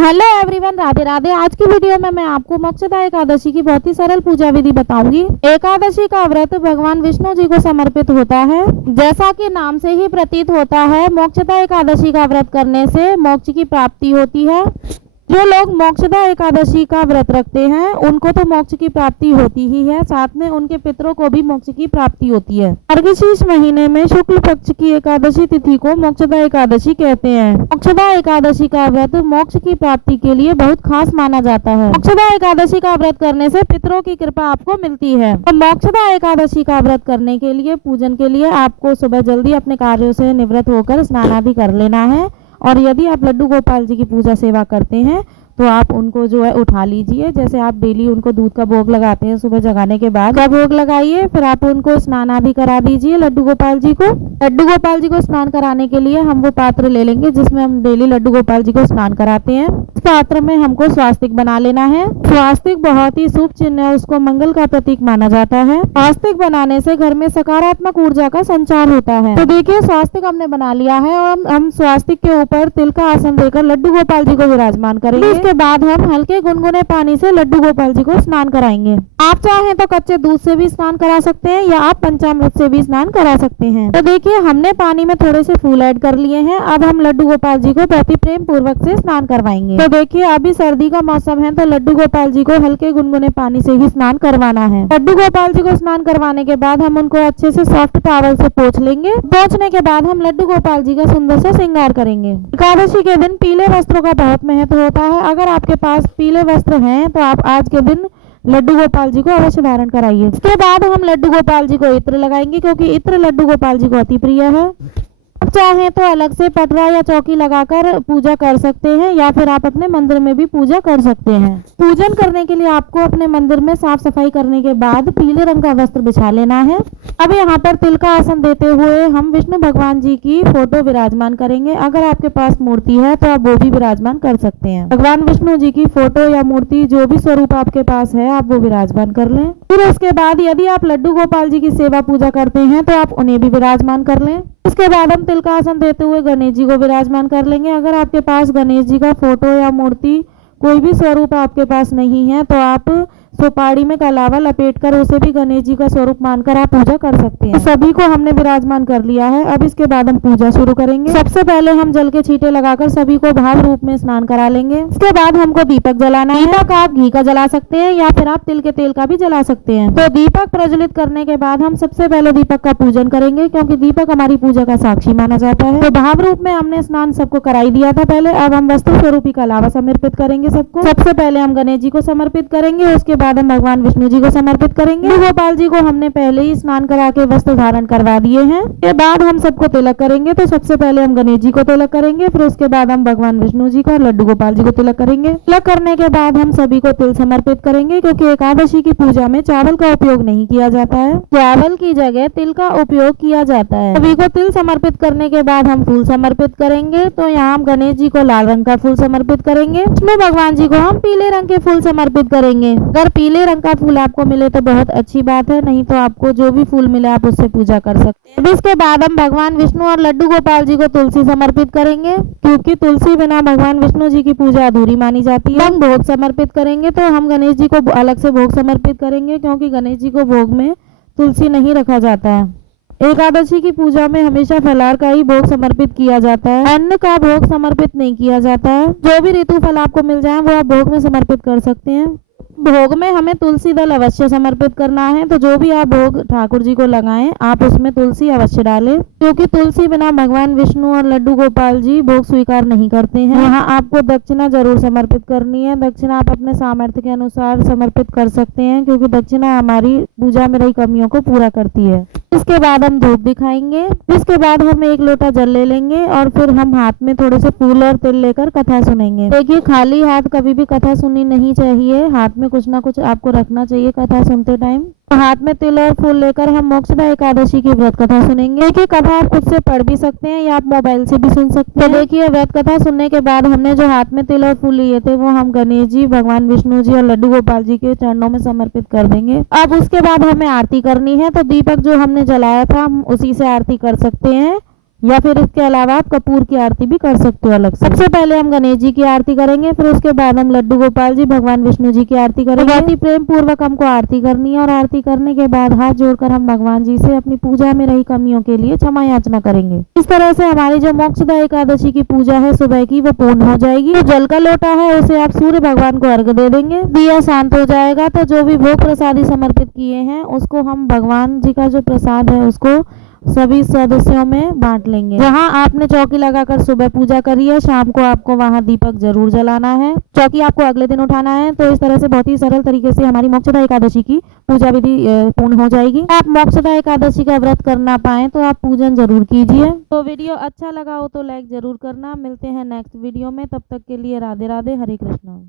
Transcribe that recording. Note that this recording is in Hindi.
Hello everyone, Radhe Radhe. आज की वीडियो में मैं आपको मोक्षदा एकादशी की बहुत ही सरल पूजा विधि बताऊंगी। एकादशी का व्रत भगवान विष्णु जी को समर्पित होता है। जैसा कि नाम से ही प्रतीत होता है, मोक्षदा एकादशी का व्रत करने से मोक्ष की प्राप्ति होती है। जो लोग मोक्षदा एकादशी का व्रत रखते हैं उनको तो मोक्ष की प्राप्ति होती ही है, साथ में उनके पितरों को भी मोक्ष की प्राप्ति होती है। मार्गशीर्ष महीने में शुक्ल पक्ष की एकादशी तिथि को मोक्षदा एकादशी कहते हैं। मोक्षदा एकादशी का व्रत मोक्ष की प्राप्ति के लिए बहुत खास माना जाता है। मोक्षदा एकादशी का व्रत करने से पितरों की कृपा आपको मिलती है। तो मोक्षदा एकादशी का व्रत करने के लिए, पूजन के लिए आपको सुबह जल्दी अपने कार्यों से निवृत्त होकर स्नान आदि कर लेना है। और यदि आप लड्डू गोपाल जी की पूजा सेवा करते हैं तो आप उनको जो है उठा लीजिए। जैसे आप डेली उनको दूध का भोग लगाते हैं, सुबह जगाने के बाद का भोग लगाइए, फिर आप उनको स्नान आदि करा दीजिए लड्डू गोपाल जी को। लड्डू गोपाल जी को स्नान कराने के लिए हम वो पात्र ले लेंगे जिसमें हम डेली लड्डू गोपाल जी को स्नान कराते हैं। इस पात्र में हमको स्वास्तिक बना लेना है। स्वास्तिक बहुत ही शुभ चिन्ह है, उसको मंगल का प्रतीक माना जाता है। स्वास्तिक बनाने से घर में सकारात्मक ऊर्जा का संचार होता है। तो देखिए, स्वास्तिक हमने बना लिया है और हम स्वास्तिक के ऊपर तिल का आसन देकर लड्डू गोपाल जी को विराजमान करेंगे। इसके बाद हम हल्के गुनगुने पानी से लड्डू गोपाल जी को स्नान कराएंगे। आप चाहें तो कच्चे दूध से भी स्नान करा सकते हैं या आप पंचामृत से भी स्नान करा सकते हैं। तो देखिए, हमने पानी में थोड़े से फूल ऐड कर लिए हैं। अब हम लड्डू गोपाल जी को बहुत ही प्रेम पूर्वक से स्नान करवाएंगे। तो देखिए, अभी सर्दी का मौसम है तो लड्डू गोपाल जी को हल्के गुनगुने पानी से ही स्नान करवाना है। लड्डू गोपाल जी को स्नान करवाने के बाद हम उनको अच्छे से सॉफ्ट टॉवल से पोंछ लेंगे। पोंछने के बाद हम लड्डू गोपाल जी का सुंदर से श्रृंगार करेंगे। एकादशी के दिन पीले वस्त्रों का बहुत महत्व होता है। अगर आपके पास पीले वस्त्र हैं तो आप आज के दिन लड्डू गोपाल जी को अवश्य धारण कराइए। इसके बाद हम लड्डू गोपाल जी को इत्र लगाएंगे, क्योंकि इत्र लड्डू गोपाल जी को अति प्रिय है। आप चाहें तो अलग से पटरा या चौकी लगाकर पूजा कर सकते हैं या फिर आप अपने मंदिर में भी पूजा कर सकते हैं। पूजन करने के लिए आपको अपने मंदिर में साफ सफाई करने के बाद पीले रंग का वस्त्र बिछा लेना है। अब यहाँ पर तिल का आसन देते हुए हम विष्णु भगवान जी की फोटो विराजमान करेंगे। अगर आपके पास मूर्ति है तो आप वो भी विराजमान कर सकते हैं। भगवान विष्णु जी की फोटो या मूर्ति, जो भी स्वरूप आपके पास है, आप वो विराजमान कर लें। फिर उसके बाद यदि आप लड्डू गोपाल जी की सेवा पूजा करते हैं तो आप उन्हें भी विराजमान कर लें। इसके बाद हम तिल का आसन देते हुए गणेश जी को विराजमान कर लेंगे। अगर आपके पास गणेश जी का फोटो या मूर्ति, कोई भी स्वरूप आपके पास नहीं है तो आप सुपारी में कलावा लपेटकर उसे भी गणेश जी का स्वरूप मानकर आप पूजा कर सकते हैं। सभी को हमने विराजमान कर लिया है। अब इसके बाद हम पूजा शुरू करेंगे। सबसे पहले हम जल के छींटे लगाकर सभी को भाव रूप में स्नान करा लेंगे। इसके बाद हमको दीपक जलाना है। दीपक आप घी का जला सकते हैं या फिर आप तिल के तेल का भी जला सकते हैं। तो दीपक प्रज्वलित करने के बाद हम सबसे पहले दीपक का पूजन करेंगे, क्योंकि दीपक हमारी पूजा का साक्षी माना जाता है। तो भाव रूप में हमने स्नान सबको कराई दिया था पहले। अब हम वस्तु स्वरूपी का अलावा समर्पित करेंगे सबको। सबसे पहले हम गणेश जी को समर्पित करेंगे, उसके बाद हम भगवान विष्णु जी को समर्पित करेंगे। गोपाल जी को हमने पहले ही स्नान करा के वस्त्र धारण करवा दिए हैं। के बाद हम सबको तिलक करेंगे। तो सबसे पहले हम गणेश जी को तिलक करेंगे, फिर उसके बाद हम भगवान विष्णु जी को और लड्डू गोपाल जी को तिलक करेंगे। तिलक करने के बाद हम सभी को तिल समर्पित करेंगे, क्योंकि एकादशी की पूजा में चावल का उपयोग नहीं किया जाता है। चावल की जगह तिल का उपयोग किया जाता है। सभी को तिल समर्पित करने के बाद हम फूल समर्पित करेंगे। तो यहाँ हम गणेश जी को लाल रंग का फूल समर्पित करेंगे। विष्णु भगवान जी को हम पीले रंग के फूल समर्पित करेंगे। अगर पीले रंग का फूल आपको मिले तो बहुत अच्छी बात है, नहीं तो आपको जो भी फूल मिले आप उससे पूजा कर सकते हैं। इसके बाद हम भगवान विष्णु और लड्डू गोपाल जी को तुलसी समर्पित करेंगे, क्योंकि तुलसी बिना भगवान विष्णु जी की पूजा अधूरी मानी जाती है। हम भोग समर्पित करेंगे। तो हम गणेश जी को अलग से भोग समर्पित करेंगे, क्योंकि गणेश जी को भोग में तुलसी नहीं रखा जाता है। एकादशी की पूजा में हमेशा फलाहार का ही भोग समर्पित किया जाता है, अन्न का भोग समर्पित नहीं किया जाता है। जो भी ऋतु फल आपको मिल जाए वो आप भोग में समर्पित कर सकते हैं। भोग में हमें तुलसी दल अवश्य समर्पित करना है। तो जो भी आप भोग ठाकुर जी को लगाएं आप उसमें तुलसी अवश्य डालें, क्योंकि तुलसी बिना भगवान विष्णु और लड्डू गोपाल जी भोग स्वीकार नहीं करते हैं। यहाँ आपको दक्षिणा जरूर समर्पित करनी है। दक्षिणा आप अपने सामर्थ्य के अनुसार समर्पित कर सकते हैं, क्योंकि दक्षिणा हमारी पूजा में रही कमियों को पूरा करती है। इसके बाद हम धूप दिखाएंगे। इसके बाद हम एक लोटा जल ले लेंगे और फिर हम हाथ में थोड़े से फूल और तिल लेकर कथा सुनेंगे। देखिए, खाली हाथ कभी भी कथा सुननी नहीं चाहिए, हाथ में कुछ ना कुछ आपको रखना चाहिए कथा सुनते टाइम। हाथ में तिल और फूल लेकर हम मोक्षदा एकादशी की व्रत कथा सुनेंगे। देखिए, कथा आप खुद से पढ़ भी सकते हैं या आप मोबाइल से भी सुन सकते हैं। देखिए, व्रत कथा सुनने के बाद हमने जो हाथ में तिल और फूल लिए थे वो हम गणेश जी, भगवान विष्णु जी और लड्डू गोपाल जी के चरणों में समर्पित कर देंगे। अब उसके बाद हमें आरती करनी है। तो दीपक जो हमने जलाया था हम उसी से आरती कर सकते हैं। या फिर इसके अलावा आप कपूर की आरती भी कर सकते हो अलग से। सबसे पहले हम गणेश जी की आरती करेंगे, फिर उसके बाद हम लड्डू गोपाल जी भगवान विष्णु जी की आरती करेंगे। बहुत ही प्रेम पूर्वक हमको आरती करनी है और आरती करने के बाद हाथ जोड़कर हम भगवान जी से अपनी पूजा में रही कमियों के लिए क्षमा याचना करेंगे। इस तरह से हमारी जो मोक्षदा एकादशी की पूजा है सुबह की वो पूर्ण हो जाएगी। तो जल का लोटा है उसे आप सूर्य भगवान को अर्घ दे देंगे। दिया शांत हो जाएगा तो जो भी भोग प्रसादी समर्पित किए हैं उसको हम भगवान जी का जो प्रसाद है उसको सभी सदस्यों में बांट लेंगे। जहां आपने चौकी लगाकर सुबह पूजा करी है, शाम को आपको वहां दीपक जरूर जलाना है। चौकी आपको अगले दिन उठाना है। तो इस तरह से बहुत ही सरल तरीके से हमारी मोक्षदा एकादशी की पूजा विधि पूर्ण हो जाएगी। आप मोक्षदा एकादशी का व्रत कर ना पाए तो आप पूजन जरूर कीजिए। तो वीडियो अच्छा लगा हो तो लाइक जरूर करना। मिलते हैं नेक्स्ट वीडियो में, तब तक के लिए राधे राधे, हरे कृष्णा।